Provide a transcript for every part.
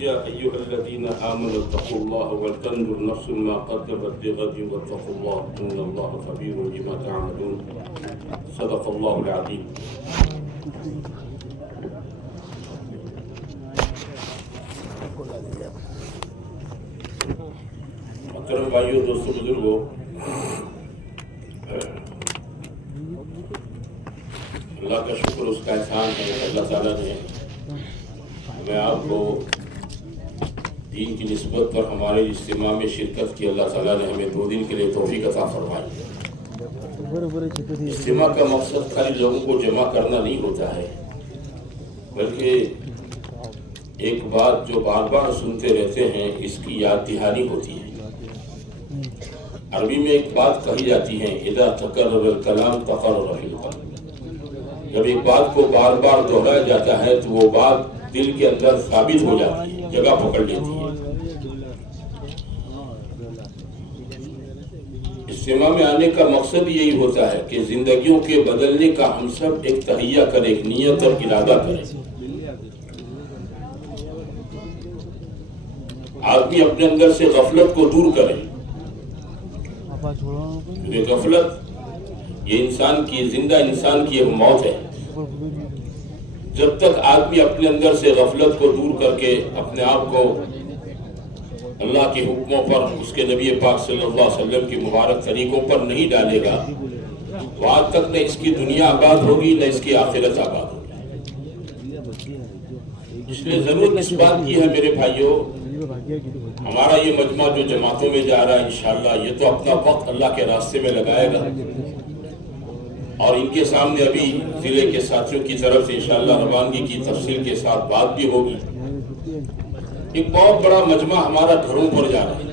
يا أيها الذين آمنوا اتقوا الله ولتنظر نفس ما قدمت لغد واتقوا الله إن الله خبير بما تعملون صدق الله العظيم. محترم بھائیوں، دوستوں، بزرگوں، اللہ کا شکر، اس کا احسان ہے کہ اللہ تعالیٰ نے ہمیں آپ کو دین کی نسبت پر ہمارے اجتماع میں شرکت کی. اللہ تعالیٰ نے ہمیں 2 دن کے لیے توفیق عطا فرمائی. اجتماع کا مقصد خالی لوگوں کو جمع کرنا نہیں ہوتا ہے، بلکہ ایک بات جو بار بار سنتے رہتے ہیں اس کی یاد دہانی ہوتی ہے. عربی میں ایک بات کہی جاتی ہے، اذا تکرر الکلام تقرر القلب. جب ایک بات کو بار بار دہرایا جاتا ہے تو وہ بات دل کے اندر ثابت ہو جاتی ہے، جگہ پکڑ لیتی ہے. اجتماع میں آنے کا مقصد یہی ہوتا ہے کہ زندگیوں کے بدلنے کا ہم سب ایک تہیہ کریں، ایک نیت اور ارادہ کریں. آدمی اپنے اندر سے غفلت کو دور کرے، کیونکہ غفلت یہ انسان کی، زندہ انسان کی ایک موت ہے. جب تک آدمی اپنے اندر سے غفلت کو دور کر کے اپنے آپ کو اللہ کے حکموں پر، اس کے نبی پاک صلی اللہ علیہ وسلم کی مبارک طریقوں پر نہیں ڈالے گا، وہاں تک نہ اس کی دنیا آباد ہوگی نہ اس کی آخرت آباد ہوگی. اس لیے ضرورت اس بات کی ہے میرے بھائیوں، ہمارا یہ مجمع جو جماعتوں میں جا رہا ہے انشاءاللہ یہ تو اپنا وقت اللہ کے راستے میں لگائے گا، اور ان کے سامنے ابھی ضلع کے ساتھیوں کی طرف سے انشاءاللہ روانگی کی تفصیل کے ساتھ بات بھی ہوگی. ایک بہت بڑا مجمع ہمارا گھروں پر جا رہا ہے.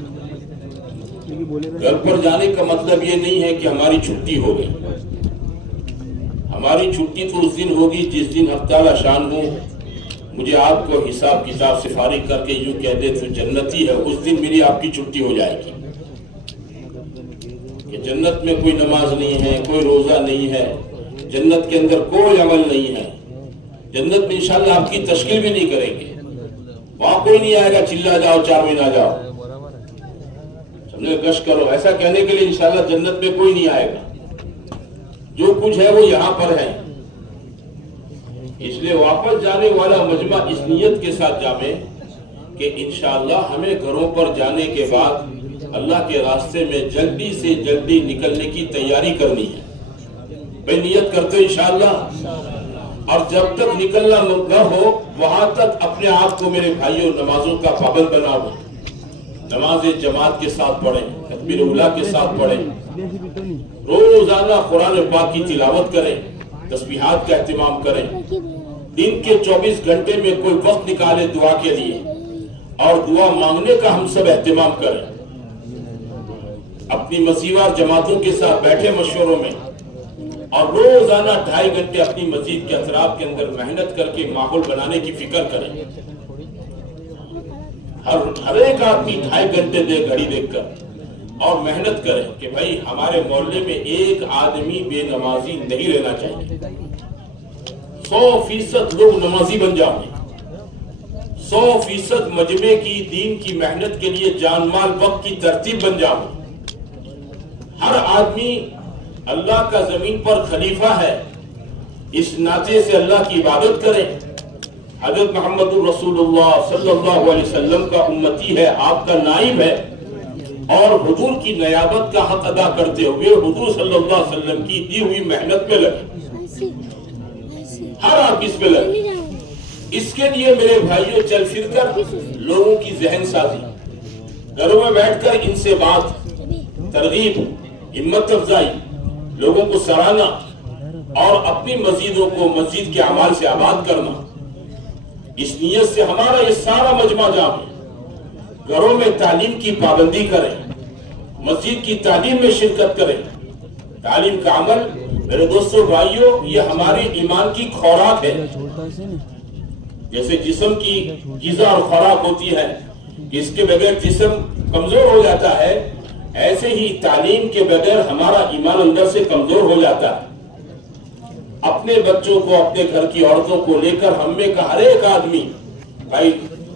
گھر پر جانے کا مطلب یہ نہیں ہے کہ ہماری چھٹی ہو گئی. ہماری چھٹی تو اس دن ہوگی جس دن حق تعالی شان ہو مجھے آپ کو حساب کتاب سے فارغ کر کے یوں کہہ دے تو جنتی ہے، اس دن میری آپ کی چھٹی ہو جائے گی. کہ جنت میں کوئی نماز نہیں ہے، کوئی روزہ نہیں ہے، جنت کے اندر کوئی عمل نہیں ہے. جنت میں انشاءاللہ آپ کی تشکیل بھی نہیں کریں گے، وہاں کوئی نہیں آئے گا چلا جاؤ 4 مہینہ جاؤ سمجھے گشت کرو، ایسا کہنے کے لیے انشاءاللہ جنت میں کوئی نہیں آئے گا. جو کچھ ہے وہ یہاں پر ہے. اس لیے واپس جانے والا مجمع اس نیت کے ساتھ جامے کہ انشاءاللہ ہمیں گھروں پر جانے کے بعد اللہ کے راستے میں جلدی سے جلدی نکلنے کی تیاری کرنی ہے. بھئی نیت کرتے انشاءاللہ، اور جب تک نکلنا نہ ہو وہاں تک اپنے آپ کو میرے بھائیوں نمازوں کا پابند بناؤ. نماز جماعت کے ساتھ پڑھیں، تکبیر اولیٰ کے ساتھ پڑھیں، روزانہ قرآن پاک کی تلاوت کریں، تسبیحات کا اہتمام کریں. دن کے 24 گھنٹے میں کوئی وقت نکالے دعا کے لیے، اور دعا مانگنے کا ہم سب اہتمام کریں. اپنی مسیحوار جماعتوں کے ساتھ بیٹھے مشوروں میں، اور روزانہ 2.5 گھنٹے اپنی مسجد کے اطراف کے اندر محنت کر کے ماحول بنانے کی فکر کریں. ہر ایک آدمی 2.5 گھنٹے دے گھڑی دیکھ کر اور محنت کریں کہ بھائی ہمارے محلے میں ایک آدمی بے نمازی نہیں رہنا چاہیے. 100% لوگ نمازی بن جاؤں گے. 100% مجمع کی دین کی محنت کے لیے جان مال وقت کی ترتیب بن جاؤں. ہر آدمی اللہ کا زمین پر خلیفہ ہے، اس ناطے سے اللہ کی عبادت کریں. حضرت محمد رسول اللہ صلی اللہ علیہ وسلم کا امتی ہے، آپ کا نائب ہے، اور حضور کی نیابت کا حق ادا کرتے ہوئے حضور صلی اللہ علیہ وسلم کی دی ہوئی محنت میں لگے. ہر آپ اس میں لگے. اس کے لیے میرے بھائیوں چل پھر کر لوگوں کی ذہن سازی، گھروں میں بیٹھ کر ان سے بات، ترغیب، ہمت افزائی، لوگوں کو سراہنا، اور اپنی مسجدوں کو مسجد کے اعمال سے آباد کرنا. اس نیت سے ہمارا یہ سارا مجمع جام ہے. گھروں میں تعلیم کی پابندی کریں، مسجد کی تعلیم میں شرکت کریں. تعلیم کا عمل میرے دوستوں بھائیوں یہ ہمارے ایمان کی خوراک ہے. جیسے جسم کی غذا اور خوراک ہوتی ہے کہ اس کے بغیر جسم کمزور ہو جاتا ہے، ایسے ہی تعلیم کے بغیر ہمارا ایمان اندر سے کمزور ہو جاتا ہے. اپنے بچوں کو، اپنے گھر کی عورتوں کو لے کر ہم میں کا ہر ایک آدمی بھائی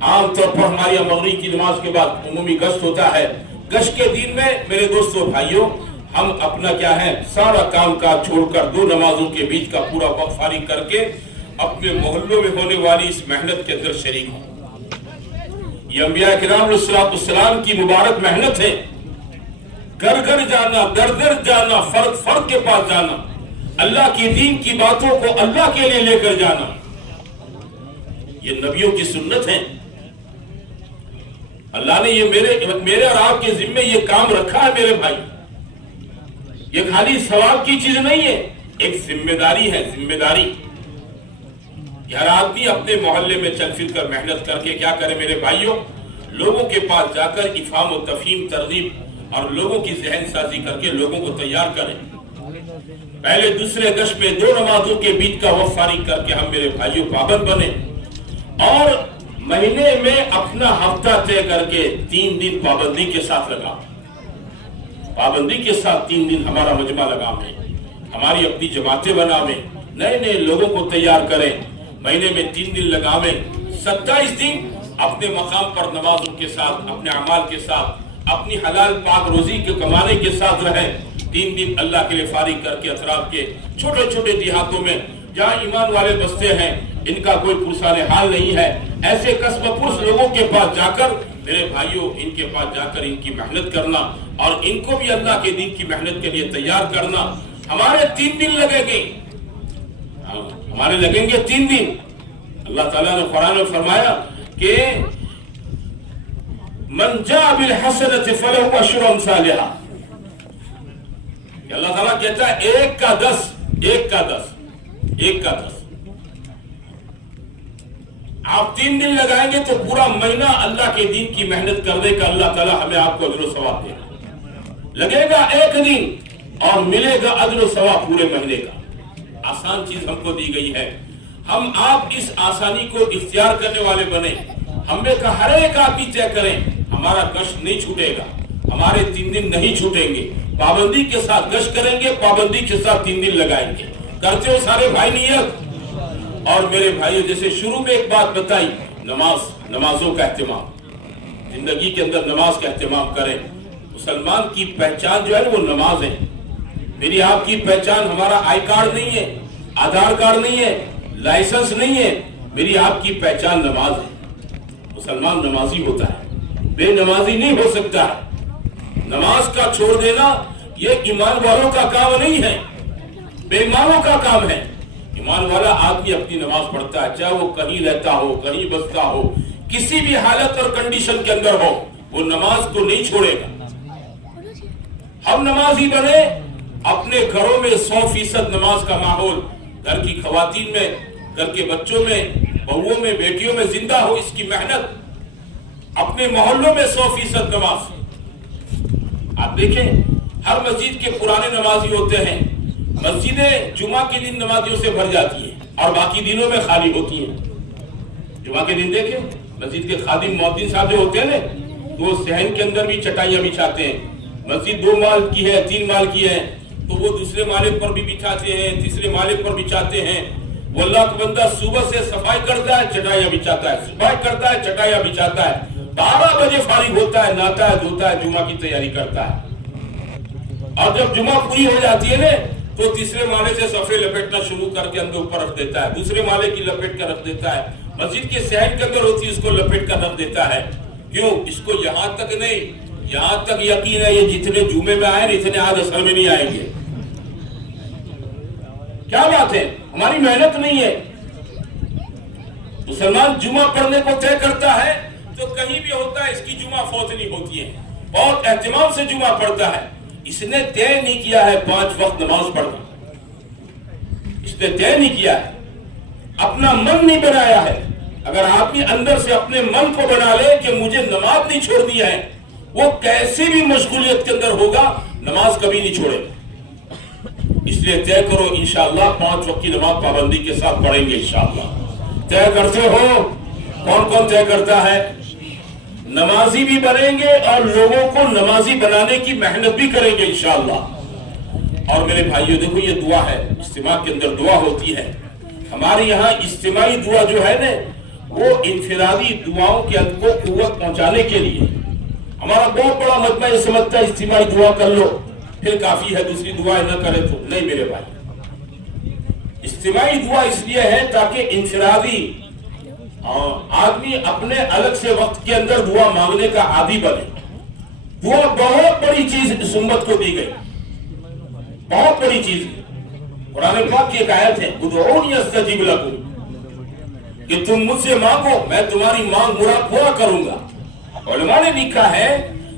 عام طور پر ہمارے یہاں مغرب کی نماز کے بعد عمومی گشت ہوتا ہے. گشت کے دن میں میرے دوستوں بھائیوں ہم اپنا کیا ہے سارا کام کاج چھوڑ کر 2 نمازوں کے بیچ کا پورا وقت فارغ کر کے اپنے محلوں میں ہونے والی اس محنت کے اندر شریک ہوں. یہ انبیاء کرام علیہ السلام کی مبارک محنت ہے. گھر گھر جانا, در در جانا, فرد فرد کے پاس جانا, اللہ کی دین کی باتوں کو اللہ کے لیے لے کر جانا, یہ نبیوں کی سنت ہے. اللہ نے یہ میرے اور آپ کے ذمے یہ کام رکھا ہے میرے بھائی. یہ خالی ثواب کی چیز نہیں ہے, ایک ذمہ داری ہے. ذمہ داری ہر آدمی اپنے محلے میں چل پھر کر محنت کر کے کیا کرے میرے بھائیوں, لوگوں کے پاس جا کر افہام و تفہیم ترغیب اور لوگوں کی ذہن سازی کر کے لوگوں کو تیار کریں. پہلے دوسرے گشت میں 2 نمازوں کے بیچ کا وقت فارغ کر کے ہم میرے بھائیوں پابند بنے اور مہینے میں اپنا ہفتہ طے کر کے 3 دن پابندی کے ساتھ لگا. پابندی کے ساتھ 3 دن ہمارا مجمع لگا میں, ہماری اپنی جماعتیں بنا میں, نئے نئے لوگوں کو تیار کریں. مہینے میں 3 دن لگا میں, 27 دن اپنے مقام پر نمازوں کے ساتھ, اپنے اعمال کے ساتھ, اپنی حلال پاک روزی کے کمانے کے ساتھ رہیں. 3 دن اللہ کے لیے فارغ کر کے اطراف کے چھوٹے چھوٹے دیہاتوں میں جہاں ایمان والے بستے ہیں, ان کا کوئی پرسان حال نہیں ہے, ایسے قصب پرس لوگوں کے پاس جا کر میرے بھائیوں ان کے پاس جا کر ان کی محنت کرنا اور ان کو بھی اللہ کے دین کی محنت کے لیے تیار کرنا. ہمارے 3 دن لگیں گے, ہمارے لگیں گے 3 دن. اللہ تعالیٰ نے قرآن میں فرمایا کہ من جاء بالحسنۃ فلہ عشر امثالھا. اللہ تعالیٰ کہتا ہے 1 کا 10, 1 کا 10, 1 کا 10. آپ 3 دن لگائیں گے تو پورا مہینہ اللہ کے دین کی محنت کرنے کا اللہ تعالیٰ ہمیں آپ کو اجر و ثواب دے گا. لگے گا 1 دن اور ملے گا اجر و ثواب پورے مہینے کا. آسان چیز ہم کو دی گئی ہے, ہم آپ اس آسانی کو اختیار کرنے والے بنے. ہم میں کا ہر ایک آدمی طے کریں ہمارا گشت نہیں چھوٹے گا, ہمارے 3 دن نہیں چھوٹیں گے, پابندی کے ساتھ گشت کریں گے, پابندی کے ساتھ 3 دن لگائیں گے. کرتے ہو سارے بھائی نیت؟ اور میرے بھائیوں جیسے شروع میں ایک بات بتائی, نمازوں کا اہتمام, زندگی کے اندر نماز کا اہتمام کریں. مسلمان کی پہچان جو ہے وہ نماز ہے. میری آپ کی پہچان ہمارا آئی کارڈ نہیں ہے, آدھار کارڈ نہیں ہے, لائسنس نہیں ہے, میری آپ کی پہچان نماز ہے. مسلمان نمازی ہوتا ہے, بے نمازی نہیں ہو سکتا ہے. نماز کا چھوڑ دینا یہ ایمان والوں کا کام نہیں ہے, بے ایمانوں کا کام ہے. ایمان والا آدمی اپنی نماز پڑھتا ہے, چاہے وہ کہیں رہتا ہو, کہیں بستا ہو, کسی بھی حالت اور کنڈیشن کے اندر ہو, وہ نماز کو نہیں چھوڑے گا. ہم نمازی بنے, اپنے گھروں میں 100% نماز کا ماحول, گھر کی خواتین میں, گھر کے بچوں میں, بہووں میں, بیٹیوں میں زندہ ہو اس کی محنت. اپنے محلوں میں 100% نماز. آپ دیکھیں ہر مسجد کے پرانے نمازی ہوتے ہیں, مسجدیں جمعہ کے دن نمازیوں سے بھر جاتی ہیں اور باقی دنوں میں خالی ہوتی ہیں. جمعہ کے دن دیکھیں مسجد کے خادم مؤذن صاحب جو ہوتے ہیں نا, وہ صحن کے اندر بھی چٹائیاں بچھاتے ہیں. مسجد 2 مال کی ہے, 3 مال کی ہے, تو وہ دوسرے مالے پر بھی بچھاتے ہیں, تیسرے مالے پر بچھاتے ہیں. وہ اللہ کا بندہ صبح سے صفائی کرتا ہے, چٹائیاں بچھاتا ہے, صفائی کرتا ہے, چٹائیاں بچھاتا ہے, 12 بجے فارغ ہوتا ہے, نہاتا ہے, دھوتا ہے, جمعہ کی تیاری کرتا ہے. اور جب جمعہ پوری ہو جاتی ہے نا تو تیسرے مالے سے صفے لپیٹنا شروع کر کے اندر اوپر رکھ دیتا ہے, دوسرے مالے کی لپیٹ کر رکھ دیتا ہے, مسجد کے صحن کے اندر ہوتی ہے اس کو لپیٹ کر رکھ دیتا ہے. کیوں؟ اس کو یہاں تک نہیں, یہاں تک یقین ہے یہ جتنے جمعے میں آئے اتنے آج اثر میں نہیں آئیں گے. کیا بات ہے, ہماری محنت نہیں ہے. مسلمان جمعہ پڑھنے کو طے کرتا ہے تو کہیں بھی ہوتا ہے اس کی جمعہ فوت نہیں ہوتی ہے, بہت اہتمام سے جمعہ پڑھتا ہے. اس نے طے نہیں کیا ہے 5 وقت نماز پڑھنا, اس نے طے نہیں کیا ہے, اپنا من نہیں بنایا ہے. اگر آدمی اندر سے اپنے من کو بنا لے کہ مجھے نماز نہیں چھوڑنی ہے, وہ کیسی بھی مشغولیت کے اندر ہوگا نماز کبھی نہیں چھوڑے. اس لیے طے کرو انشاءاللہ 5 وقت کی نماز پابندی کے ساتھ پڑھیں گے انشاءاللہ. طے کرتے ہو؟ کون کون طے کرتا ہے؟ نمازی بھی بنیں گے اور لوگوں کو نمازی بنانے کی محنت بھی کریں گے انشاءاللہ. اور میرے بھائیوں دیکھو یہ دعا ہے, اجتماع کے اندر دعا ہوتی ہے. ہمارے یہاں اجتماعی دعا جو ہے نا وہ انفرادی دعاؤں کے کو قوت پہنچانے کے لیے ہمارا بہت بڑا مجمع یہ سمجھتا ہے اجتماعی دعا کر لو پھر کافی ہے، دوسری دعائیں نہ کرے تو نہیں میرے بھائی، اجتماعی دعا اس لیے ہے تاکہ انفرادی آدمی اپنے الگ سے وقت کے اندر دعا مانگنے کا عادی بنے۔ دعا بہت بڑی چیز اس امت کو دی گئی، بہت بڑی چیز ہے۔ قرآن پاک کی ایک آیت ہے ادعونی استجب لکم، کہ تم مجھ سے مانگو میں تمہاری مانگ مراد پورا کروں گا۔ علماء نے لکھا ہے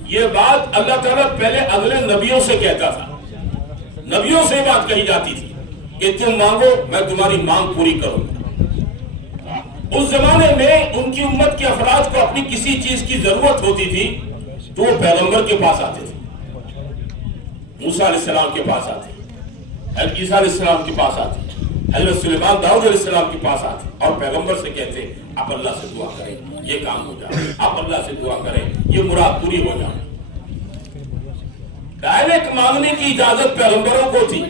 یہ بات اللہ تعالیٰ پہلے اگلے نبیوں سے کہتا تھا، نبیوں سے بات کہی جاتی تھی کہ تم مانگو میں تمہاری مانگ پوری کروں گا۔ اس زمانے میں ان کی امت کے افراد کو اپنی کسی چیز کی ضرورت ہوتی تھی تو وہ پیغمبر کے پاس آتے تھے، موسیٰ علیہ السلام کے پاس آتے، حضرت عیسیٰ علیہ السلام کے پاس آتے، حضرت سلیمان داؤد علیہ السلام کے پاس آتے اور پیغمبر سے کہتے آپ اللہ سے دعا کریں یہ کام ہو جائے، آپ اللہ سے دعا کریں یہ مراد پوری ہو جائے۔ ڈائریکٹ مانگنے کی اجازت پیغمبروں کو تھی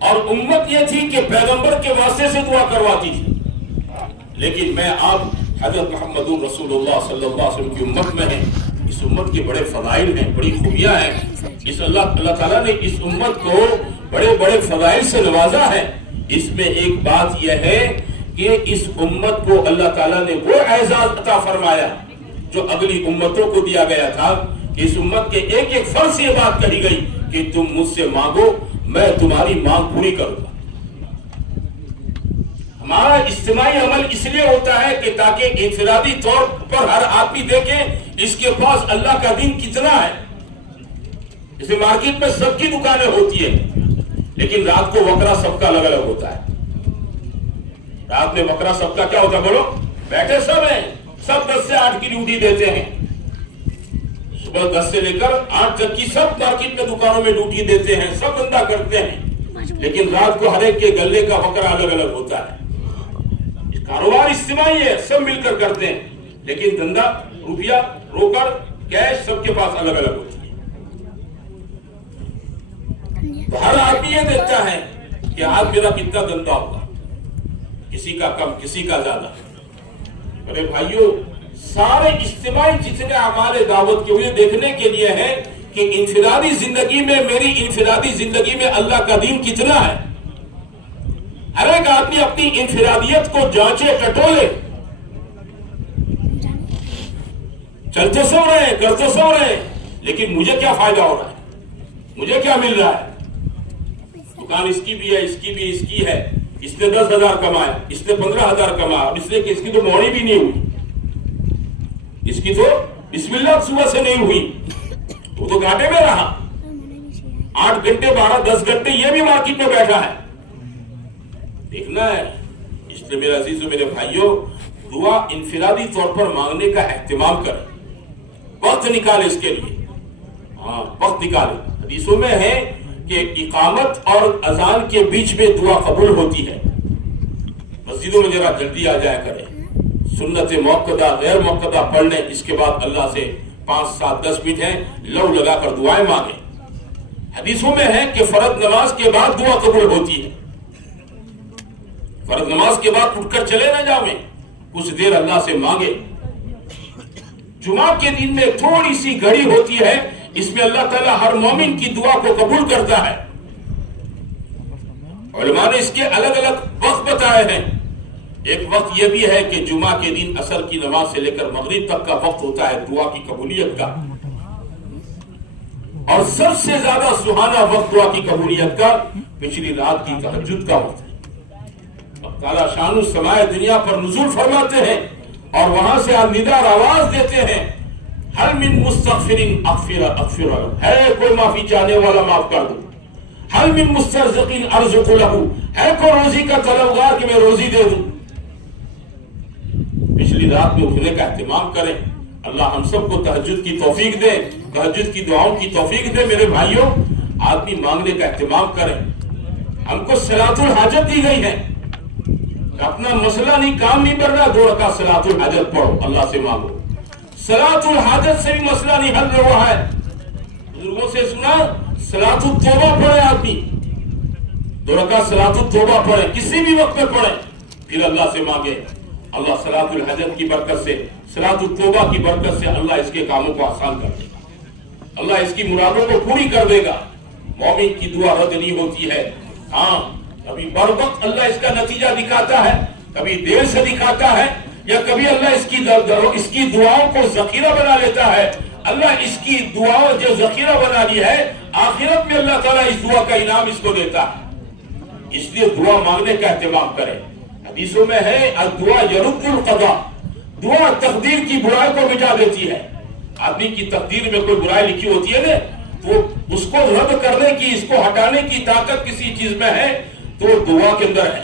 اور امت یہ تھی کہ پیغمبر کے واسطے سے دعا کرواتی تھی۔ لیکن میں آپ حضرت محمد رسول اللہ صلی اللہ علیہ وسلم کی امت میں ہیں، اس امت کے بڑے فضائل ہیں، بڑی خوبیاں ہیں، اس اللہ تعالیٰ نے اس امت کو بڑے بڑے فضائل سے نوازا ہے۔ اس میں ایک بات یہ ہے کہ اس امت کو اللہ تعالیٰ نے وہ اعزاز عطا فرمایا جو اگلی امتوں کو دیا گیا تھا، کہ اس امت کے ایک ایک فرد سے یہ بات کہی گئی کہ تم مجھ سے مانگو میں تمہاری مانگ پوری کروں گا۔ ہمارا اجتماعی عمل اس لیے ہوتا ہے کہ تاکہ انفرادی طور پر ہر آدمی دیکھے اس کے پاس اللہ کا دین کتنا ہے۔ جیسے مارکیٹ میں سب کی دکانیں ہوتی ہیں لیکن رات کو وکرا سب کا الگ الگ ہوتا ہے۔ رات میں وکرا سب کا کیا ہوتا ہے بولو؟ بیٹھے سب ہیں، سب 10 سے 8 کی ڈیوٹی دیتے ہیں، صبح 10 سے لے کر 8 تک کی سب مارکیٹ میں دکانوں میں ڈیوٹی دیتے ہیں، سب دھندا کرتے ہیں، لیکن رات کو ہر ایک کے گلے کا وکرا الگ الگ ہوتا ہے۔ کاروبار اجتماعی ہے، سب مل کر کرتے ہیں، لیکن دھندا روپیہ روکڑ کیش سب کے پاس الگ الگ ہوتی ہے۔ تو ہر آدمی یہ دیکھتا ہے کہ آج میرا کتنا دھندا ہوگا، کسی کا کم کسی کا زیادہ۔ ارے بھائیو سارے اجتماعی جتنے ہمارے دعوت کے ہوئے دیکھنے کے لیے ہے کہ انفرادی زندگی میں میری انفرادی زندگی میں اللہ کا دین کتنا ہے۔ ہر ایک آدمی اپنی انفرادیت کو جانچے ٹٹولے، چلتے سو رہے ہیں کرتے سو رہے ہیں، لیکن مجھے کیا فائدہ ہو رہا ہے، مجھے کیا مل رہا ہے؟ دکان اس کی بھی ہے، اس کی بھی، اس کی ہے، اس نے 10,000 کمایا، اس نے 15,000 کمایا، اور اس کی تو موڑی بھی نہیں ہوئی، اس کی تو بسم اللہ صبح سے نہیں ہوئی، وہ تو گھاٹے میں رہا، 8 گھنٹے 12 10 گھنٹے یہ بھی مارکیٹ میں بیٹھا ہے۔ دیکھنا ہے، اس لیے میرے عزیزو میرے بھائیوں دعا انفرادی طور پر مانگنے کا اہتمام کریں، وقت نکالے اس کے لیے، وقت نکالے۔ حدیثوں میں ہے کہ اقامت اور اذان کے بیچ میں دعا قبول ہوتی ہے۔ مسجدوں میں ذرا جلدی آ جایا کریں، سنت موقدہ غیر موقدہ پڑھ لیں، اس کے بعد اللہ سے 5 7 10 منٹ ہیں لو لگا کر دعائیں مانگیں۔ حدیثوں میں ہے کہ فرض نماز کے بعد دعا قبول ہوتی ہے، فرض نماز کے بعد اٹھ کر چلے نہ جاویں، کچھ دیر اللہ سے مانگے۔ جمعہ کے دن میں تھوڑی سی گھڑی ہوتی ہے، اس میں اللہ تعالیٰ ہر مومن کی دعا کو قبول کرتا ہے۔ علماء نے اس کے الگ الگ وقت بتائے ہیں۔ ایک وقت یہ بھی ہے کہ جمعہ کے دن عصر کی نماز سے لے کر مغرب تک کا وقت ہوتا ہے دعا کی قبولیت کا، اور سب سے زیادہ سہانا وقت دعا کی قبولیت کا پچھلی رات کی تہجد کا وقت ہے۔ تعالیٰ شان السماء دنیا پر نزول فرماتے ہیں اور وہاں سے ندار آواز دیتے ہیں، ہل من مستغفر اغفر له، ہے کوئی معافی چاہنے والا معاف کر دوں، ہل من مسترزق ارزق له، ہے کوئی روزی کا طلبگار کہ میں روزی دے دوں۔ پچھلی رات میں اٹھنے کا اہتمام کریں، اللہ ہم سب کو تہجد کی توفیق دے، تہجد کی دعاؤں کی توفیق دے۔ میرے بھائیوں آدمی مانگنے کا اہتمام کریں۔ ہم کو صلاۃ الحاجت دی گئی ہے، اپنا مسئلہ نہیں کام نہیں بڑھ رہا 2 رکعت صلاۃ الحاجت پڑھو، اللہ سے مانگو۔ صلاۃ الحاجت سے بھی مسئلہ نہیں حل ہوا ہے، بزرگوں سے سنا صلاۃ التوبہ پڑھے، آدمی 2 رکعت صلاۃ التوبہ پڑھے، کسی بھی وقت میں پڑھے، پھر اللہ سے مانگے اللہ صلاۃ الحجت کی برکت سے، صلاۃ التوبہ کی برکت سے اللہ اس کے کاموں کو آسان کر دے گا، اللہ اس کی مرادوں کو پوری کر دے گا۔ مومن کی دعا رد نہیں ہوتی ہے، ہاں کبھی بر وقت اللہ اس کا نتیجہ دکھاتا ہے، کبھی دیر سے دکھاتا ہے، یا کبھی اللہ اس کی دعاؤں کو ذخیرہ بنا لیتا ہے۔ اللہ اس کی دعاؤں جو ذخیرہ بنا لی ہے، آخرت میں اللہ تعالیٰ اس دعا کا انعام اس کو دیتا ہے۔ اس لیے دعا مانگنے کا اہتمام کریں۔ حدیثوں میں ہے الدعاء یرد القضاء، دعا تقدیر کی برائی کو مٹا دیتی ہے۔ آدمی کی تقدیر میں کوئی برائی لکھی ہوتی ہے نا، تو اس کو رد کرنے کی، اس کو ہٹانے کی طاقت کسی چیز میں ہے تو دعا کے اندر ہے،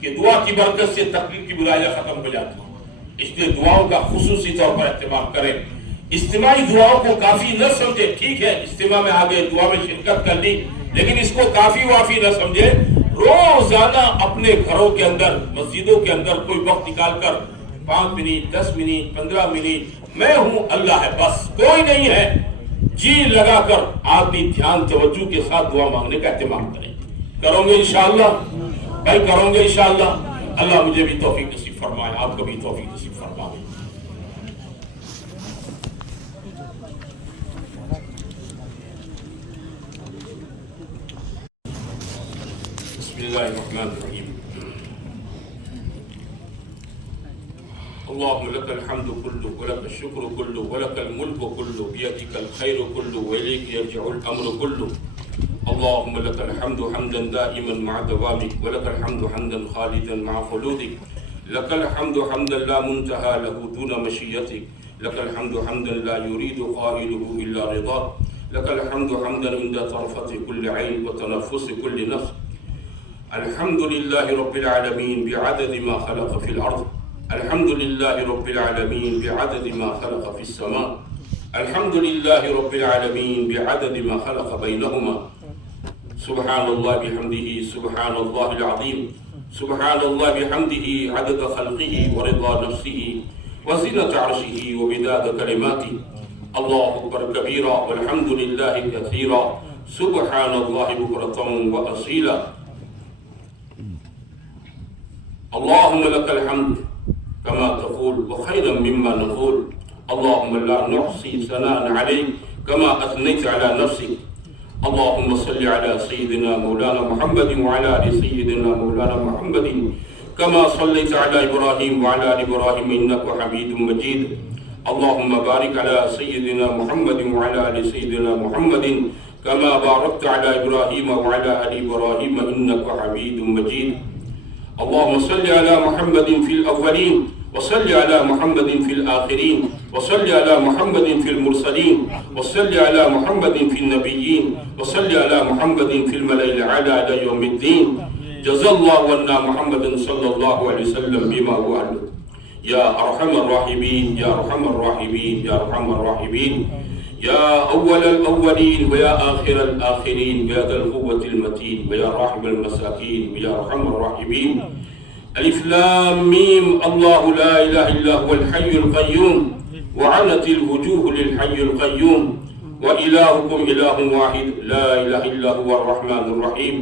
کہ دعا کی برکت سے تقدیر کی برائیاں ختم ہو جاتی ہیں۔ اس لیے دعاؤں کا خصوصی طور پر اہتمام کریں۔ اجتماعی دعاؤں کو کافی نہ سمجھے، ٹھیک ہے اجتماع میں آگے دعا میں شرکت کر لی، لیکن اس کو کافی وافی نہ سمجھے۔ روزانہ اپنے گھروں کے اندر، مسجدوں کے اندر کوئی وقت نکال کر 5 منٹ 10 منٹ 15 منٹ میں ہوں اللہ ہے بس، کوئی نہیں ہے، جی لگا کر آدمی دھیان توجہ کے ساتھ دعا مانگنے کا اہتمام کریں۔ کرو گے انشاءاللہ بھائی، کرو گے انشاءاللہ۔ اللہ مجھے بھی توفیق نصیب فرمائے، آپ کو بھی توفیق نصیب فرمائے۔ بسم اللہ الرحمن الرحیم۔ اللهم لك الحمد كله ولك الشكر كله ولك الملك كله بيدك الخير كله وإليك يرجع الأمر كله. اللهم لك الحمد حمدا دائما مع دوامك، ولك الحمد حمدا خالدا مع خلودك، لك الحمد حمدا لا منتهى له دون مشيتك، لك الحمد حمدا لا يريد قائله إلا رضاك، لك الحمد حمدا عند طرفة كل عين وتنفس كل نفس. الحمد لله رب العالمين بعدد ما خلق في الأرض، الحمد لله رب العالمين بعدد ما خلق في السماء، الحمد لله رب العالمين بعدد ما خلق بينهما. سبحان الله بحمده سبحان الله العظيم، سبحان الله بحمده عدد خلقه ورضا نفسه وزنة عرشه ومداد كلماته. الله أكبر كبيرا والحمد لله كثيرا، سبحان الله بكرة وأصيلا. اللهم لك الحمد كما تقول وخيرا مما نقول، اللهم لا نحصي ثناء عليك كما أثنيت على نفسك. اللهم صل على سيدنا مولانا محمد وعلى آل سيدنا مولانا محمد كما صليت على إبراهيم وعلى آل إبراهيم إنك حميد مجيد. اللهم بارك على سيدنا محمد وعلى آل سيدنا محمد كما باركت على إبراهيم وعلى آل إبراهيم إنك حميد مجيد. اللهم صل على محمد في الأولين وصل على محمد في الآخرين وصل على محمد في المرسلين وصل على محمد في النبيين وصل على محمد في الملأ الأعلى إلى يوم الدين. جزا الله عنا محمد صلى الله عليه وسلم بما هو أهله. يا أرحم الراحمين يا أرحم الراحمين يا أرحم الراحمين، يا أول الأولين ويا آخر الآخرين، يا ذا القوة المتين ويا راحم المساكين ويا أرحم الراحمين. ألف لام ميم، الله لا إله إلا هو الحي القيوم، وعنت الوجوه للحي القيوم، وإلهكم إله واحد لا إله إلا هو الرحمن الرحيم.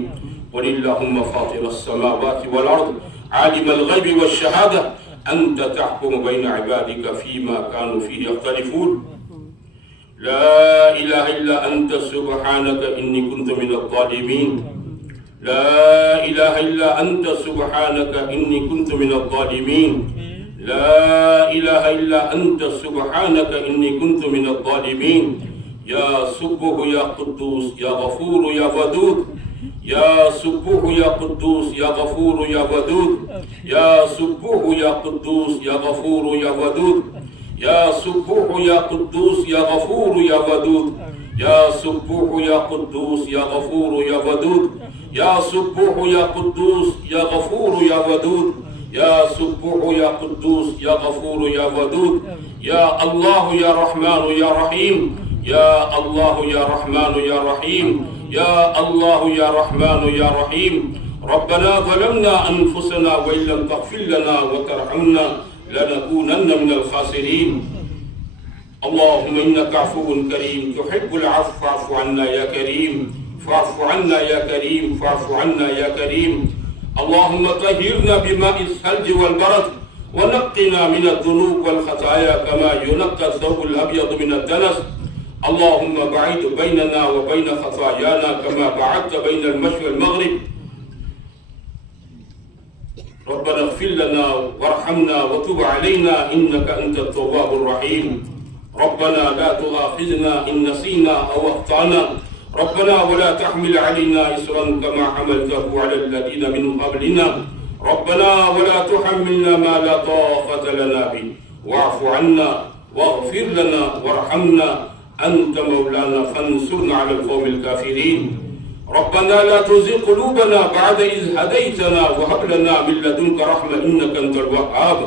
قل اللهم فاطر السماوات والأرض عالم الغيب والشهادة أنت تحكم بين عبادك فيما كانوا فيه يختلفون. لا إله إلا أنت سبحانك إني كنت من الظالمين. لا إله إلا أنت سبحانك إني كنت من الظالمين. لا إله إلا أنت سبحانك إني كنت من الظالمين. يا سبح يا قدوس يا غفور يا ودود، يا سبح يا قدوس يا غفور يا ودود، يا سبح يا قدوس يا غفور يا ودود، يا سبح يا قدوس يا غفور يا ودود، يا سبح يا قدوس يا غفور يا ودود، يا سبح يا قدوس يا غفور يا ودود، يا سبح يا قدوس يا غفور يا ودود. يا الله يا رحمن يا رحيم، يا الله يا رحمن يا رحيم، يا الله يا رحمن يا رحيم. ربنا ظلمنا أنفسنا وإن لم تغفر لنا وترحمنا لنكونن من الخاسرين. اللهم إنك عفو كريم تحب العفو فاعف عنا يا كريم، فاعف عنا يا كريم، فاعف عنا يا كريم. اللهم طهرنا بماء الثلج والبرد، ونقنا من الذنوب والخطايا كما ينقى الثوب الأبيض من الدنس. اللهم بعيد بيننا وبين خطايانا كما بعدت بين المشرق والمغرب. ربنا اغفر لنا وارحمنا وتب علينا إنك أنت التواب الرحيم. ربنا لا تؤاخذنا إن نسينا أو أخطأنا. ربنا ولا تحمل علينا إصرا كما حملته على الذين من قبلنا. ربنا ولا تحملنا ما لا طاقة لنا به. واعف عنا واغفر لنا وارحمنا أنت مولانا فانصرنا على القوم الكافرين. ربنا لا تزغ قلوبنا بعد إذ هديتنا وهب لنا من لدنك رحمة إنك أنت الوهاب.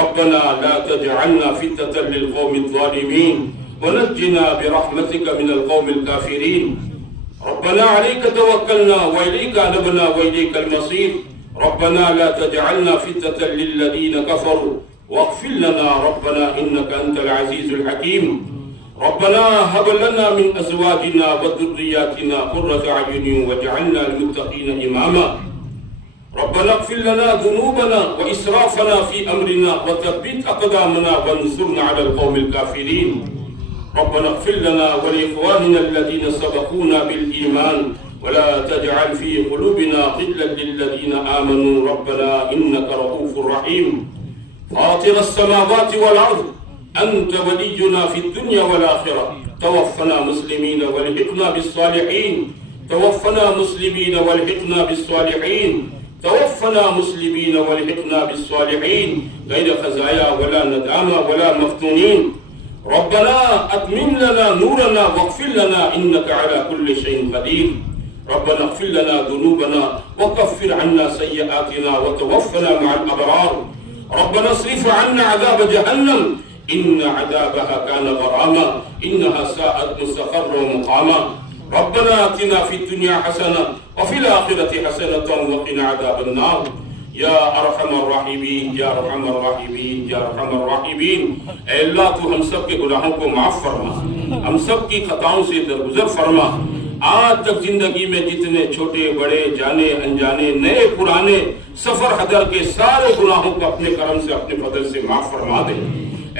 ربنا لا تجعلنا فتنة للقوم الظالمين ونجنا برحمتك من القوم الكافرين. ربنا عليك توكلنا وإليك أنبنا وإليك المصير. ربنا لا تجعلنا فتنة للذين كفروا واغفر لنا ربنا إنك أنت العزيز الحكيم. ربنا هب لنا من أزواجنا وذرياتنا قرة أعين واجعلنا للمتقين إماما. ربنا اغفر لنا ذنوبنا وإسرافنا في أمرنا وثبت أقدامنا وانصرنا على القوم الكافرين. ربنا اغفر لنا ولإخواننا الذين سبقونا بالإيمان ولا تجعل في قلوبنا غلا للذين آمنوا ربنا إنك رؤوف رحيم. فاطر السماوات والأرض أنت ولينا في الدنيا والآخرة. توفنا مسلمين والحقنا بالصالحين. توفنا مسلمين والحقنا بالصالحين. توفنا مسلمين والحقنا بالصالحين غير خزايا ولا ندامة ولا مفتونين. ربنا أتمم لنا نورنا واغفر لنا إنك على كل شيء قدير. ربنا اغفر لنا ذنوبنا وكفر عنا سيئاتنا وتوفنا مع الأبرار. ربنا اصرف عنا عذاب جهنم إن عذابها كان غراما إنها ساءت مستقرا ومقاما. ربنا آتنا في الدنيا حسنة وفي الآخرة حسنة وقنا عذاب النار. یا ارحم الراحمین یا ارحم الراحمین یا ارحم الراحمین. اے اللہ تو ہم سب کے گناہوں کو معاف فرما، ہم سب کی خطاؤں سے درگزر فرما. آج تک زندگی میں جتنے چھوٹے بڑے جانے انجانے نئے پرانے سفر حضر کے سارے گناہوں کو اپنے کرم سے اپنے فضل سے معاف فرما دے.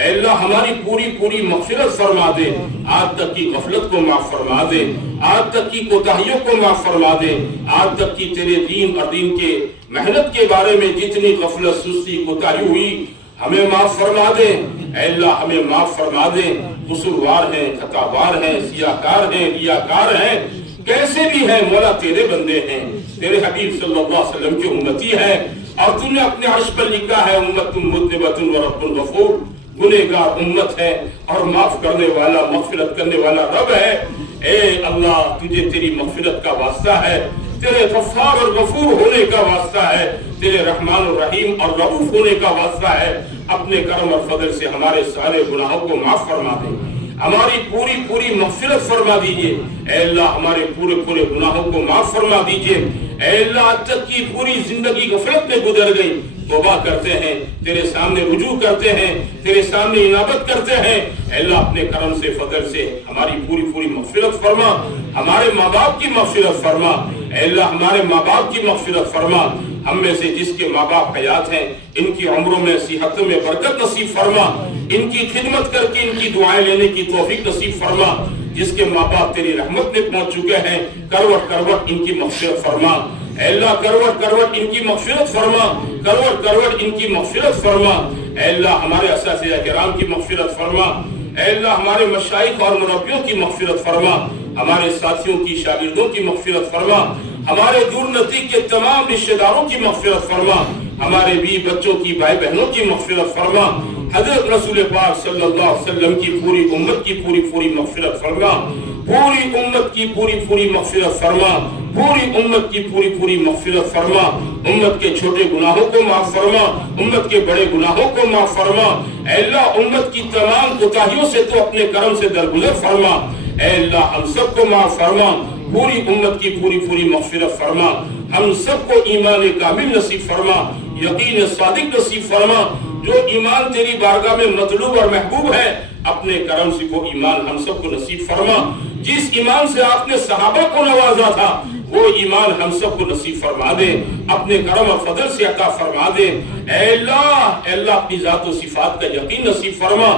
اے اللہ ہماری پوری مغفرت فرما دے. آج تک کی غفلت کو معاف فرما دے، آج تک کی کوتاہیوں کو معاف فرما دے، آج تک کی تیرے دین اور دین کے محنت کے بارے میں جتنی غفلت سستی کوتاہی ہوئی ہمیں معاف فرما دے. اے اللہ ہمیں معاف فرما دے. قصوروار ہیں، خطاوار ہیں، سیاہکار ہیں، ریاکار ہیں، کیسے بھی ہیں مولا تیرے بندے ہیں، تیرے حبیب صلی اللہ علیہ وسلم کی امتی ہے اور تم نے اپنے عرش پر لکھا ہے امت مذنبۃ ورب غفور. گنہگار امت ہے اور معاف کرنے والا مغفرت کرنے والا رب ہے. اے اللہ تجھے تیری مغفرت کا واسطہ ہے، تیرے غفار اور غفور ہونے کا واسطہ ہے، تیرے رحمان الرحیم اور رؤوف ہونے کا واسطہ ہے. اپنے کرم اور فضل سے ہمارے سارے گناہوں کو معاف فرما دے، ہماری پوری مغفرت فرما دیجئے. اے اللہ ہمارے پورے گناہوں کو معاف فرما دیجئے. اے اللہ آج تک کی پوری زندگی غفلت میں گزر گئی، توبہ کرتے ہیں، تیرے سامنے رجوع کرتے ہیں، تیرے سامنے انابت کرتے ہیں. اے اللہ اپنے کرم سے فضل سے ہماری پوری مغفرت فرما، ہمارے ماں باپ کی مغفرت فرما. اے اللہ ہمارے ماں باپ کی مغفرت فرما. ہم میں سے جس کے ماں باپ حیات ہیں ان کی عمروں میں صحتوں میں برکت نصیب فرما. ان کی خدمت کر کے ان کی دعائیں لینے کی توفیق نصیب فرما. جس کے ماں باپ تیری رحمت میں پہنچ چکے ہیں کروٹ ان کی مغفرت فرما. اے اللہ کروٹ ان کی مغفرت فرما، کروٹ ان کی مغفرت فرما. اے اللہ ہمارے اساتذہ کرام کی مغفرت فرما. اے اللہ ہمارے مشائخ اور مربیوں کی مغفرت فرما، ہمارے ساتھیوں کی شاگردوں کی مغفرت فرما، ہمارے دور نزدیک کے تمام رشتہ داروں کی مغفرت فرما، ہمارے بھی بچوں کی بھائی بہنوں کی مغفرت فرما. حضرت رسول پاک صلی اللہ علیہ وسلم کی پوری امت کی پوری مغفرت فرما، پوری امت کی پوری مغفرت فرما، پوری امت کی پوری مغفرت فرما. امت کے چھوٹے گناہوں کو معاف فرما، امت کے بڑے گناہوں کو معاف فرما. اے اللہ امت کی تمام کوتاہیوں سے تو اپنے کرم سے درگزر فرما. اے اللہ ہم سب کو معاف فرما، پوری امت کی پوری مغفرت فرما. ہم سب کو ایمان کامل نصیب فرما، یقین صادق نصیب فرما. جو ایمان تیری بارگاہ میں مطلوب اور محبوب ہے اپنے کرم سے وہ ایمان ہم سب کو نصیب فرما. جس ایمان سے آپ نے صحابہ کو نوازا تھا، وہ ایمان ہم سب کو نصیب فرما دے، اپنے کرم اور فضل سے عطا فرما دے۔ اے اللہ اپنی ذات و صفات کا یقین نصیب فرما،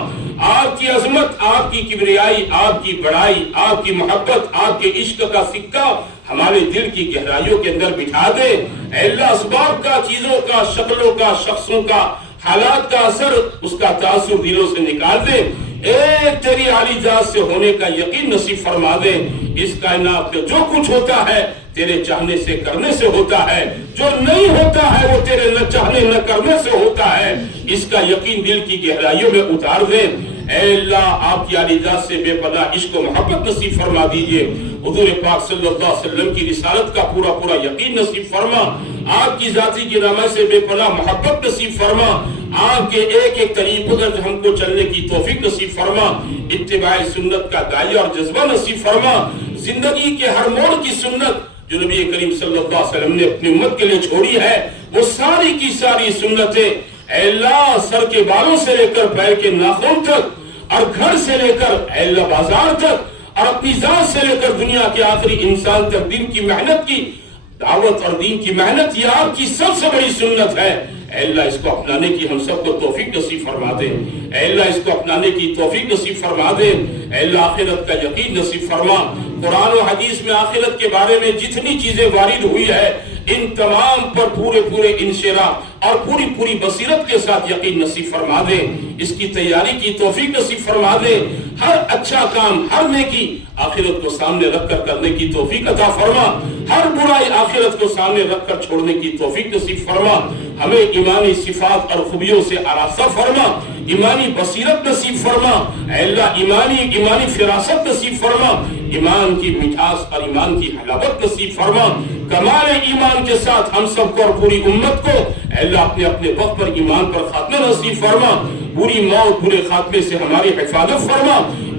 آپ کی عظمت، آپ کی کبریائی، آپ کی بڑائی، آپ کی محبت، آپ کے عشق کا سکہ ہمارے دل کی گہرائیوں کے اندر بٹھا دے۔ اے اللہ اسباب کا، چیزوں کا، شکلوں کا، شخصوں کا، حالات کا اثر، اس کا تاثر دلوں سے نکال دے، ایک تیری عالی ذات سے ہونے کا یقین نصیب فرما دے۔ اس کائنات میں جو کچھ ہوتا ہے تیرے چاہنے سے کرنے سے ہوتا ہے، جو نہیں ہوتا ہے وہ تیرے نہ چاہنے نہ کرنے سے ہوتا ہے، اس کا یقین دل کی گہرائیوں میں اتار دے۔ اے اللہ آپ کی عالی ذات سے بے پناہ عشق و محبت نصیب فرما دیجئے، حضور پاک صلی اللہ علیہ وسلم کی رسالت کا پورا پورا یقین نصیب فرما، آپ کی ذاتی گرامی سے بے پناہ محبت نصیب فرما، آپ کے ایک ایک طریقوں پر ہم کو چلنے کی توفیق نصیب فرما، اتباع سنت کا دائرہ اور جذبہ نصیب فرما، زندگی کے ہر موڑ کی سنت جو نبی کریم صلی اللہ علیہ وسلم نے اپنی امت کے لیے چھوڑی ہے، وہ ساری کی ساری سنتیں اے اللہ سر کے بالوں سے لے کر پیر کے ناخن تک، اور گھر سے لے کر اے اللہ بازار تک، اور اپنی ذات سے لے کر دنیا کے آخری انسان تک دین کی محنت کی دعوت اور دین کی محنت یہ آپ کی سب سے بڑی سنت ہے۔ اے اللہ اس کو اپنانے کی ہم سب کو توفیق نصیب فرما دے، اے اللہ اس کو اپنانے کی توفیق نصیب فرما دے، اے اللہ آخرت کا یقین نصیب فرما۔ قرآن و حدیث میں آخرت کے بارے میں جتنی چیزیں وارد ہوئی ہے ان تمام پر پورے انشراح اور پوری بصیرت کے ساتھ یقین نصیب فرما دے، اس کی تیاری کی توفیق نصیب فرما دے، ہر اچھا کام، ہر نیکی آخرت کو سامنے رکھ کر کرنے کی توفیق عطا فرما، ہر برائی آخرت کو سامنے رکھ کر چھوڑنے کی توفیق نصیب فرما، ہمیں ایمانی صفات اور خوبیوں سے آراستہ فرما، ایمانی بصیرت نصیب فرما، اے اللہ ایمانی فراست نصیب فرما، ایمان کی مٹھاس اور ایمان کی حلاوت نصیب فرما، کمال ایمان کے ساتھ ہم سب کو اور پوری امت کو اے اللہ اپنے وقت پر ایمان پر خاتمہ نصیب فرما، بری موت برے خاتمے سے ہماری حفاظت فرما،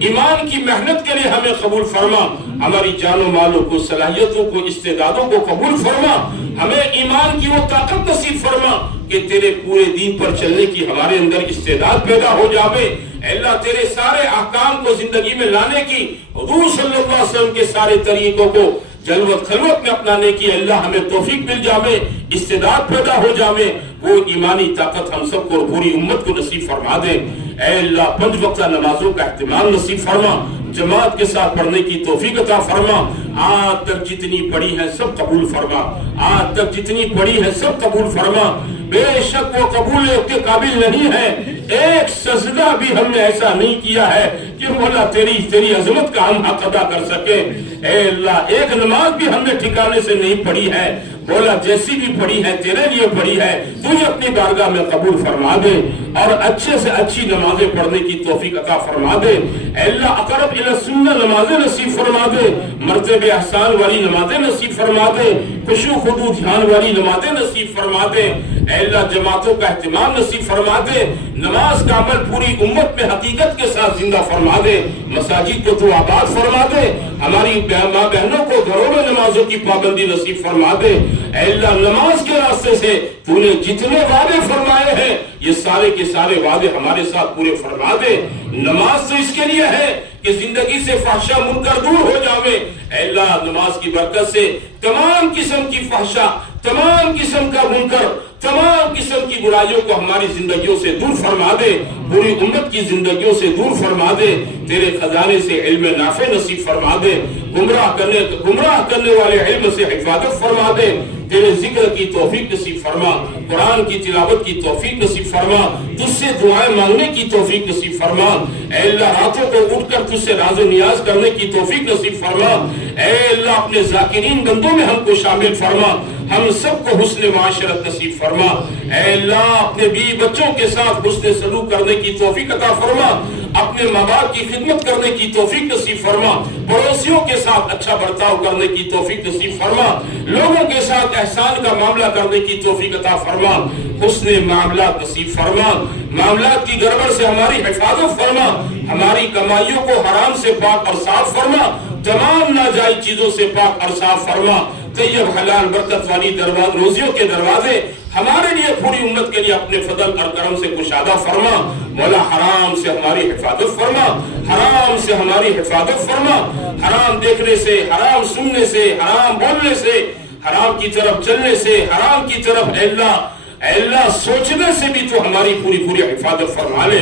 ایمان کی محنت کے لیے ہمیں قبول فرما، ہماری جانوں مالوں کو، صلاحیتوں کو، استعدادوں کو قبول فرما، ہمیں ایمان کی وہ طاقت نصیب فرما کہ تیرے پورے دین پر چلنے کی ہمارے اندر استعداد پیدا ہو جاوے، اے اللہ تیرے سارے احکام کو زندگی میں لانے کی، حضور صلی اللہ علیہ وسلم کے سارے طریقوں کو جلوت خلوت میں اپنانے کی اللہ ہمیں توفیق مل جاوے، استعداد پیدا ہو جاوے، وہ ایمانی طاقت ہم سب کو اور پوری امت کو نصیب فرما دے۔ اے اللہ 5 وقتہ نمازوں کا اہتمام نصیب فرما، جماعت کے ساتھ پڑھنے کی توفیق عطا فرما، آج تک جتنی پڑھی ہے سب قبول فرما، آج تک جتنی پڑھی ہے سب قبول فرما، بے شک وہ قبول کے قابل نہیں ہے، ایک سجدہ بھی ہم نے ایسا نہیں کیا ہے کہ مولا تیری عظمت کا ہم حق ادا کر سکے، اے اللہ ایک نماز بھی ہم نے ٹھکانے سے نہیں پڑھی ہے، مولا جیسی بھی پڑھی ہے تیرے لیے پڑھی ہے، تجھے اپنی بارگاہ میں قبول فرما دے اور اچھے سے اچھی نمازیں پڑھنے کی توفیق عطا فرما دے، اے اللہ اقرب الی السنہ نمازیں نصیب فرما دے، مرتبہ احسان والی نمازیں نصیب فرما دے، خشوع خضوع دھیان والی نمازیں نصیب فرما دے، اے اللہ جماعتوں کا اہتمام نصیب فرما دے، نماز کا عمل پوری امت میں حقیقت کے ساتھ زندہ فرما دے، مساجد کو تو آباد فرما دے، ہماری ماں بہنوں کو گھروں میں نمازوں کی پابندی نصیب فرما دے، اے اللہ نماز کے راستے سے تو نے جتنے وعدے فرمائے ہیں یہ سارے کے سارے وعدے ہمارے ساتھ پورے فرما دے، نماز تو اس کے لیے ہے کہ زندگی سے فحشا منکر دور ہو جاوے، اے اللہ نماز کی برکت سے تمام قسم کی فحشا، تمام قسم کا منکر، تمام قسم کی برائیوں کو ہماری زندگیوں سے دور فرما دے، پوری امت کی زندگیوں سے دور فرما دے، تیرے خزانے سے علم نافع نصیب فرما دے، گمراہ کرنے والے علم سے حفاظت فرما دے، تیرے ذکر کی توفیق نصیب فرما، قرآن کی تلاوت کی توفیق نصیب فرما، تجھ سے دعائیں مانگنے کی توفیق نصیب فرما، اے اللہ راتوں کو اٹھ کر تجھ سے راز و نیاز کرنے کی توفیق نصیب فرما، اے اللہ اپنے ذاکرین بندوں میں ہم کو شامل فرما، ہم سب کو حسن معاشرت نصیب فرما، اے اللہ اپنے بیوی بچوں کے ساتھ حسن سلوک کرنے کی توفیق عطا فرما، اپنے ماں باپ کی خدمت کرنے کی توفیق نصیب فرما، پڑوسیوں کے ساتھ اچھا برتاؤ کرنے کی توفیق نصیب فرما، لوگوں کے ساتھ احسان کا معاملہ کرنے کی توفیق عطا فرما، حسن معاملات نصیب فرما، معاملات کی گڑبڑ سے ہماری حفاظت فرما، ہماری کمائیوں کو حرام سے پاک اور صاف فرما، تمام ناجائز چیزوں سے پاک اور صاف فرما، طیب حلال برکت والی روزیوں کے دروازے ہمارے لیے پوری امت کے لیے اپنے فضل اور کرم سے کشادہ فرما. مولا حرام سے ہماری حفاظت فرما, حرام سے ہماری حفاظت فرما, حرام دیکھنے سے, حرام سننے سے, حرام بولنے سے, حرام کی طرف چلنے سے, حرام کی طرف اے اللہ سوچنے سے بھی تو ہماری پوری حفاظت فرما لے.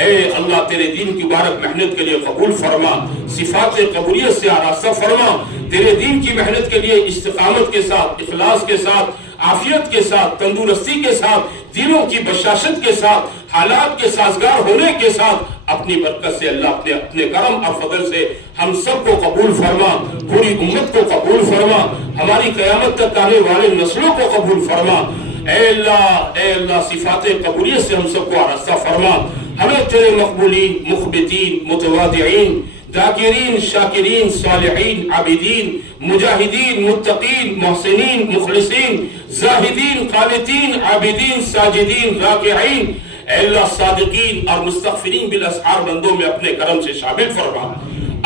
اے اللہ تیرے دین کی مبارک محنت کے لیے قبول فرما, صفات قبولیت سے آراستہ فرما. تیرے دین کی محنت کے لیے استقامت کے ساتھ, اخلاص کے ساتھ, عافیت کے ساتھ, تندرستی کے ساتھ, دلوں کی بشاشت کے ساتھ, حالات کے سازگار ہونے کے ساتھ اپنی برکت سے اللہ اپنے کرم اور فضل سے ہم سب کو قبول فرما, پوری امت کو قبول فرما, ہماری قیامت تک آنے والے نسلوں کو قبول فرما. اے اللہ صفات قبولیت سے ہم سب کو آراستہ فرما. ہمیں تیرے مقبولین, مخبتین, متواضعین, ذاکرین, شاکرین, صالحین, عابدین, مجاہدین, متقین, محسنین, مخلصین, زاہدین, قانتین, عابدین, ساجدین, راکعین, اے اللہ صادقین اور مستغفرین بالاسحار بندوں میں اپنے کرم سے شامل فرما,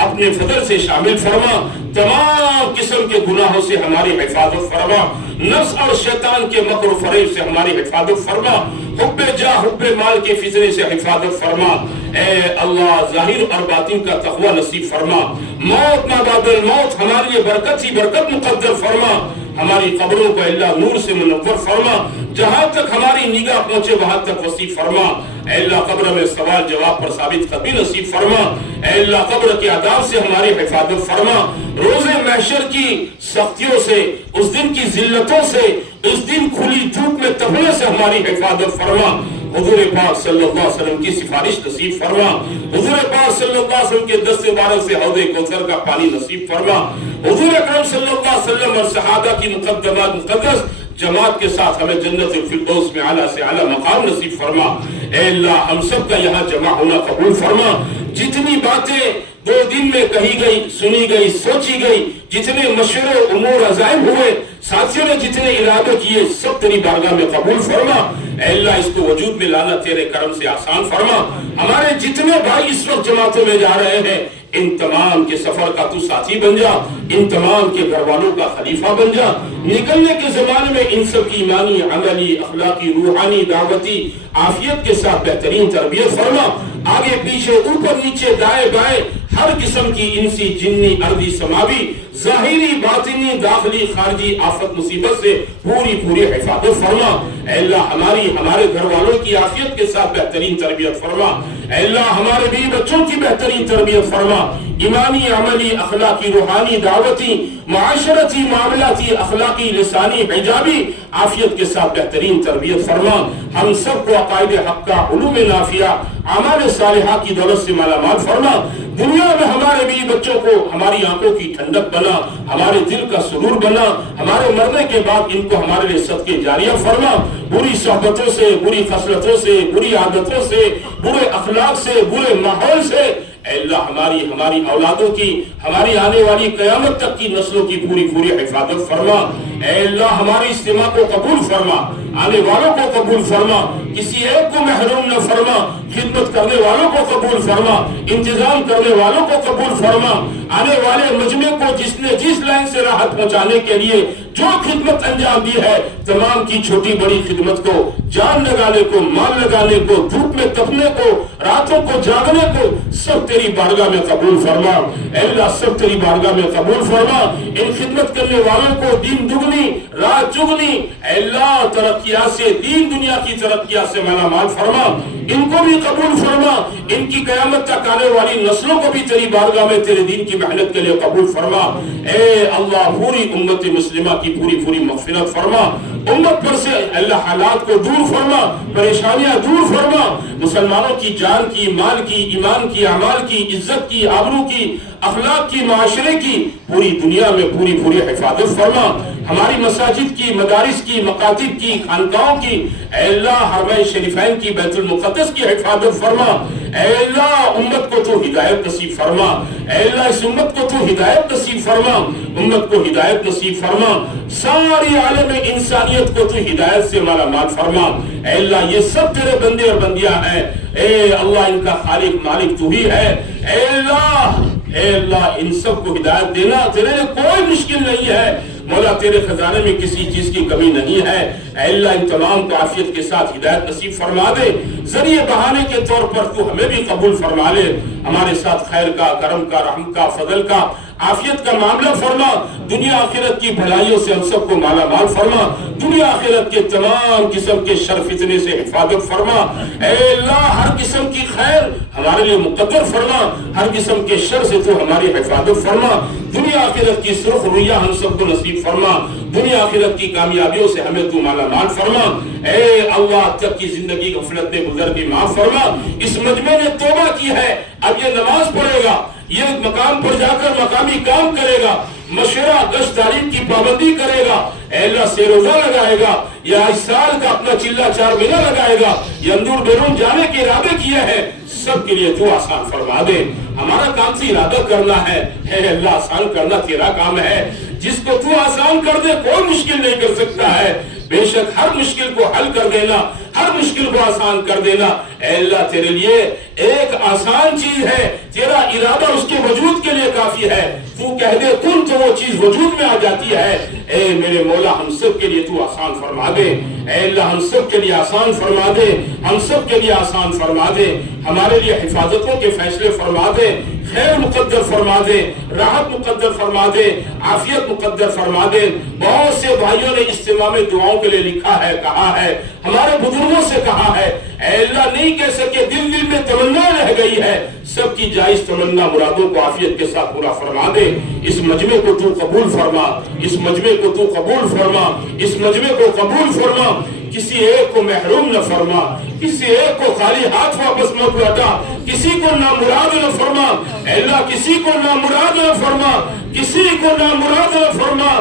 اپنے فضل سے شامل فرما. تمام قسم کے گناہوں سے ہماری حفاظت فرما, نفس اور شیطان کے مکر و فریب سے ہماری حفاظت فرما, حب جاہ حب مال کے فتنے سے حفاظت فرما. اے اللہ ظاہر اور باطن کا تقوی نصیب فرما. موت ما بعد الموت ہمارے لیے برکت ہی برکت مقدر فرما. ہماری قبروں کو اللہ نور سے منور فرما, جہاں تک ہماری نگاہ پہنچے وہاں تک وسیع فرما. اے اللہ قبر میں سوال جواب پر ثابت قدمی نصیب فرما. اے اللہ قبر کے عذاب سے ہماری حفاظت فرما. روز محشر کی سختیوں سے, اس دن کی ذلتوں سے, اس دن کھلی دھوپ میں تپنے سے ہماری حفاظت فرما. حضور پاک صلی اللہ علیہ وسلم کی سفارش نصیب فرما. حضور پاک صلی اللہ علیہ وسلم کے دست مبارک سے حوض کوثر کا پانی نصیب فرما. حضور اکرم صلی اللہ علیہ وسلم اور صحابہ کی مقدمات مقدس جماعت کے ساتھ ہمیں جنت الفردوس میں اعلیٰ سے اعلیٰ مقام نصیب فرما. اے اللہ ہم سب کا یہاں جمع ہونا قبول فرما. جتنی باتیں 2 دن میں کہی گئی, سنی گئی, سوچی گئی, جتنے مشورے امور عزائم ہوئے, ساتھیوں نے جتنے ارادے کیے, سب تیری بارگاہ میں قبول فرما. اے اللہ اس کو وجود میں لانا تیرے کرم سے آسان فرما. ہمارے جتنے بھائی اس وقت جماعتوں میں جا رہے ہیں, ان تمام کے سفر کا تو ساتھی بن جا, ان تمام کے گھر والوں کا خلیفہ بن جا. نکلنے کے زمانے میں ان سب کی ایمانی, عملی, اخلاقی, روحانی, دعوتی عافیت کے ساتھ بہترین تربیت فرما. آگے پیچھے, اوپر نیچے, دائیں بائیں ہر قسم کی انسی, جنی, ارضی, سماوی, ظاہری, باطنی, داخلی, خارجی آفت مصیبت سے پوری حفاظت فرما. اے اللہ ہمارے گھر والوں کی عافیت کے ساتھ بہترین تربیت فرما. اے اللہ ہمارے بیوی بچوں کی بہترین تربیت فرما. ایمانی, عملی, اخلاقی, روحانی, دعوتی, معاشرتی, معاملاتی, اخلاقی, لسانی, حجابی عافیت کے ساتھ بہترین تربیت فرما. ہم سب کو عقائد حق کا, علوم نافعہ, اعمال صالحہ کی دولت سے مالا مال فرما. دنیا میں ہمارے بیوی بچوں کو ہماری آنکھوں کی ٹھنڈک بنا, ہمارے دل کا سرور بنا. ہمارے مرنے کے بعد ان کو ہمارے لیے صدقے جاریہ فرما. بری صحبتوں سے, بری خصلتوں سے, بری عادتوں سے, برے اخلاق سے, برے ماحول سے اے اللہ ہماری اولادوں کی, ہماری آنے والی قیامت تک کی نسلوں کی پوری حفاظت فرما. اے اللہ ہماری اجتماع کو قبول فرما, آنے والوں کو قبول فرما, کسی ایک کو محروم نہ فرما. خدمت کرنے والوں کو قبول فرما, انتظام کرنے والوں کو قبول فرما. آنے والے مجمع کو جس نے جس لائن سے راحت پہنچانے کے لیے جو خدمت انجام دی ہے, تمام کی چھوٹی بڑی خدمت کو, جان لگانے کو, مال لگانے کو, دھوپ میں تپنے کو, راتوں کو جاگنے کو, سب تیری بارگاہ میں قبول فرما. اے اللہ سب تیری بارگاہ میں قبول فرما. ان خدمت کرنے والوں کو دین دگنی رات چگنی اے اللہ ترقیات سے, دین دنیا کی ترقیات سے مالا مال فرما. ان کو بھی قبول فرما. ان کی قیامت تک آنے والی نسلوں کو بھی تیری بارگاہ میں تیرے دین کی محنت کے لیے قبول فرما. اے اللہ پوری امت مسلمہ کی پوری مغفرت فرما. امت پر سے اللہ حالات کو دور فرما, پریشانیاں دور فرما. مسلمانوں کی جان کی, مال کی, ایمان کی, اعمال کی, عزت کی, آبرو کی, اخلاق کی, معاشرے کی پوری دنیا میں پوری حفاظت فرما. ہماری مساجد کی, مدارس کی, مکاتب کی, خانقاہوں کی اے اللہ حرمین شریفین کی, بیت المقدس کی حفاظت فرما. اے اللہ امت کو تو ہدایت نصیب فرما. اے اللہ اس امت کو تو ہدایت نصیب فرما. امت کو ہدایت نصیب فرما. ساری عالم انسانیت کو تو ہدایت سے مالا مال فرما. اے اللہ یہ سب تیرے بندے اور بندیاں ہیں. اے اللہ ان کا خالق مالک تو ہی ہے. اے اللہ ان سب کو ہدایت دینا تیرے لیے کوئی مشکل نہیں ہے. مولا تیرے خزانے میں کسی چیز کی کمی نہیں ہے، اے اللہ ان تمام کو عافیت کے ساتھ ہدایت نصیب فرما دے، ذریعے بہانے کے طور پر تو ہمیں بھی قبول فرما لے، ہمارے ساتھ خیر کا، کرم کا، رحم کا، فضل کا، عافیت کا معاملہ فرما، دنیا آخرت کی بھلائیوں سے ہم سب کو مالا مال فرما، دنیا آخرت کے تمام قسم کے شر فتنے سے حفاظت فرما، اے اللہ ہر قسم کی خیر ہمارے لیے مقدر فرما، ہر قسم کے شر سے تو ہماری حفاظت فرما، دنیا آخرت کی سرخ رویہ ہم سب کو نصیب فرما، دنیا آخرت کی کامیابیوں سے ہمیں تو مالا مال فرما، اے اللہ تک کی زندگی غفلت میں گزر کے معاف فرما، اس مجمع نے توبہ کی ہے، اب یہ نماز پڑھے گا، یہ مقام پر جا کر مقامی کام کرے گا، مشورہ گشت تعلیم کی پابندی کرے گا، اے اللہ سے روزہ لگائے گا، یا اس سال کا اپنا چلہ 4 مہینہ لگائے گا، یا اندور بیرون جانے کے ارادے کیے ہیں، سب کے لیے تو آسان فرما دے، ہمارا کام سے ارادہ کرنا ہے، اے اللہ آسان کرنا تیرا کام ہے، جس کو تو آسان کر دے کوئی مشکل نہیں کر سکتا ہے، بے شک ہر مشکل کو حل کر دینا، ہر مشکل کو آسان کر دینا، اے اللہ تیرے لیے ایک آسان چیز ہے، تیرا ارادہ اس کے وجود کے لیے کافی ہے، تو کہہ دے کن تو وہ چیز وجود میں آ جاتی ہے، اے میرے مولا ہم سب کے لیے تو آسان فرما دے، اے اللہ ہم سب کے لیے آسان فرما دے، ہم سب کے لیے آسان فرما دے، ہمارے لیے حفاظتوں کے فیصلے فرما دے، خیر مقدر فرما دے، راحت مقدر فرما دے، عافیت مقدر فرما دے، بہت سے بھائیوں نے اجتماع میں دعاؤں کے لیے لکھا ہے، کہا ہے، ہمارے بزرگوں سے کہا ہے، اے اللہ نہیں کہہ سکے، دل میں تمنا رہ گئی ہے، سب کی جائز تمنا مرادوں کو عافیت کے ساتھ پورا فرما دے، اس مجمع کو تو قبول فرما، اس مجمع کو تو قبول فرما، اس مجمع کو قبول فرما، کسی ایک کو محروم نہ فرما، کسی ایک کو خالی ہاتھ واپس مت لوٹا، کسی کو نامراد نہ فرما، اے اللہ کسی کو نامراد نہ فرما، کسی کو نامراد نہ فرما،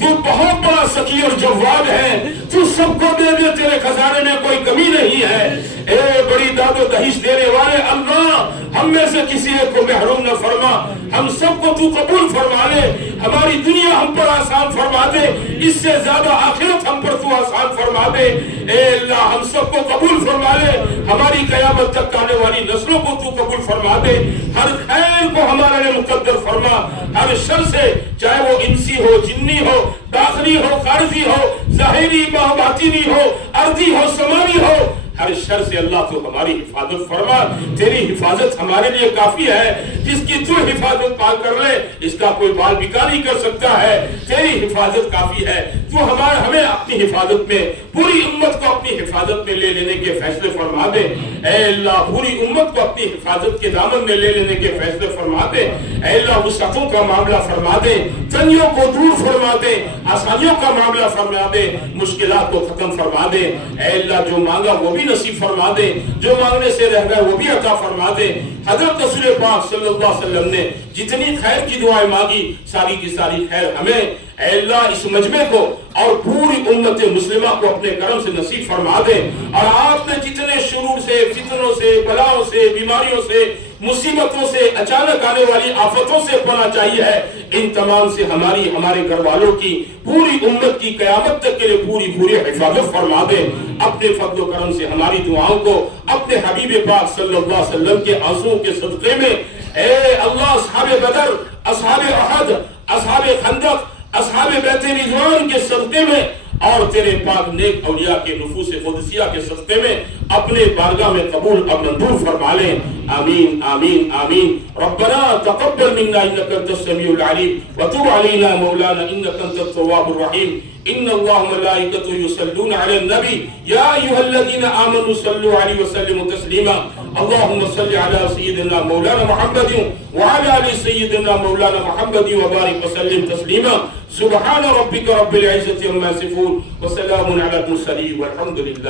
تو بہت بڑا سخی اور جواد ہے، تو سب کو دے دے، تیرے خزانے میں کوئی کمی نہیں ہے، اے بڑی داد و دہش دینے والے اللہ، ہم میں سے کسی ایک کو محروم نہ فرما، ہم سب کو تو قبول فرما لے، ہماری دنیا ہم پر آسان فرما دے، اس سے زیادہ آخرت ہم پر تو آسان فرما دے، اے اللہ ہم سب کو قبول فرما لے، ہماری قیامت تک آنے والی نسلوں کو تو قبول فرما دے، ہر خیر کو ہمارے لیے مقدر فرما، ہر شر سے چاہے وہ انسی ہو، جنی ہو، داخلی ہو، خارجی ہو، ظاہری باطنی ہو، ارضی ہو، سماوی ہو، ہر شر سے اللہ تو ہماری حفاظت فرما، تیری حفاظت ہمارے لیے کافی ہے، جس کی تو حفاظت پا کر لے اس کا کوئی بال بکا نہیں کر سکتا ہے، تیری حفاظت کافی ہے، تو ہمیں اپنی حفاظت میں پوری امت کو اپنی حفاظت میں لے لینے کے فیصلے فرما دے، اے اللہ پوری امت کو اپنی حفاظت کے دامن میں لے لینے کے فیصلے فرما دے، اے اللہ وسعتوں کا معاملہ فرما دے، تنگیوں کو دور فرما دے، آسانیوں کا معاملہ فرما دے، مشکلات کو ختم فرما دے، اے اللہ جو مانگا وہ بھی نصیب فرما دے، جو مانگنے سے رہ گئے وہ بھی عطا فرما دے، حضرت رسول پاک صلی اللہ علیہ وسلم نے جتنی خیر کی دعائیں مانگی ساری کی ساری خیر ہمیں، اے اللہ اس مجمع کو اور پوری امت مسلمہ کو اپنے کرم سے نصیب فرما دے، اور آپ نے جتنے شرور سے، فتنوں سے، بلاؤں سے، بیماریوں سے، مصیبتوں سے، اچانک آنے والی آفتوں سے پناہ چاہیے ہے، ان تمام سے ہمارے گھر والوں کی، پوری امت کی قیامت تک کے لیے پوری حفاظت فرما دے، اپنے فضل و کرم سے ہماری دعاؤں کو اپنے حبیب پاک صلی اللہ علیہ وسلم کے آنسوؤں کے صدقے میں، اے اللہ اصحاب بدر، اصحاب احد، اصحاب خندق، اصحاب بیت رضوان کے صدقے میں، اور تیرے پاک نیک اولیاء کے نفوس قدسیہ کے صدقے میں اپنے بارگاہ میں قبول اور منظور فرما لیں، آمین آمین آمین۔ ربنا تقبل منا انك انت السميع العليم وتب علينا مولانا انك انت التواب الرحيم، ان الله وملائكته يصلون على النبي يا ايها الذين امنوا صلوا عليه وسلموا تسليما، اللهم صل على سيدنا مولانا محمد وعلى ال سيدنا مولانا محمد وبارك وسلم تسليما، سبحان ربك رب العزة عما يصفون وسلام على المرسلين والحمد لله۔